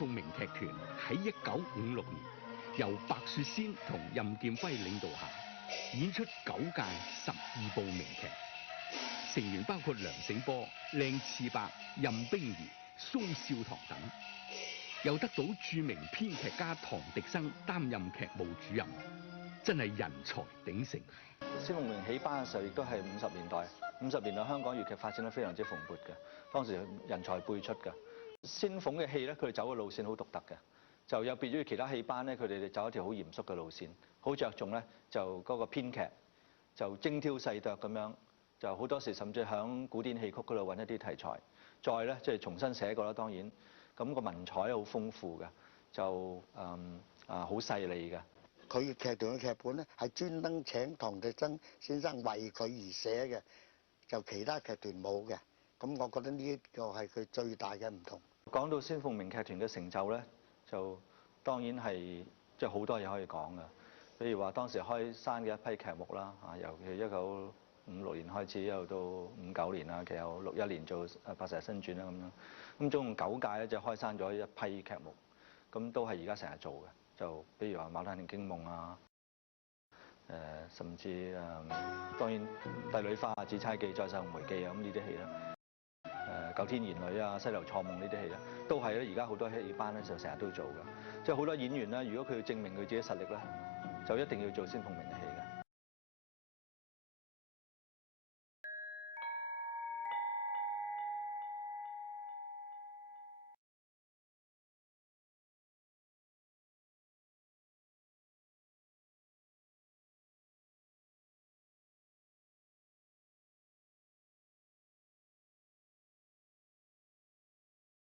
鳳鳴劇團喺1956年由白雪仙同任劍輝領導下演出9屆12部名劇，成員包括梁醒波、靚次伯、任冰兒、蘇少棠等，又得到著名編劇家唐迪生擔任劇務主任，真係人才鼎盛。仙鳳鳴起班嘅時候，亦都係50年代。50年代香港粵劇發展得非常之蓬勃嘅，當時人才輩出嘅。仙鳳嘅戲咧，佢哋走嘅路線好獨特嘅，就有別於其他戲班咧，佢哋走一條好嚴肅嘅路線，好着重咧就嗰個編劇就精挑細琢咁樣，就好多時甚至響古典戲曲嗰度揾一啲題材，再咧即係重新寫過啦。當然，咁個文采好豐富嘅，就好細膩嘅。佢劇團嘅劇本咧係專登請唐迪生先生為佢而寫嘅，就其他劇團冇嘅。咁我覺得呢一個係佢最大嘅唔同。講到仙鳳鳴劇團嘅成就咧，就當然係即係好多嘢可以講嘅。譬如話當時開山嘅一批劇目啦，由1956年開始，一路到59年啦，其實有61年做《白蛇新傳》啦咁樣。咁總共9屆咧就開山咗一批劇目，咁都係而家成日做嘅。就比如話《牡丹亭驚夢》啊，甚至當然《帝女花》啊，《紫釵記》、《再世紅梅記》啊，咁呢啲戲啦。《九天玄女》啊，《西流錯夢》呢啲戲咧，都係咧而家好多戲班咧就成日都做嘅。即係好多演員咧，如果佢要證明佢自己實力咧，就一定要做仙鳳鳴嘅戲。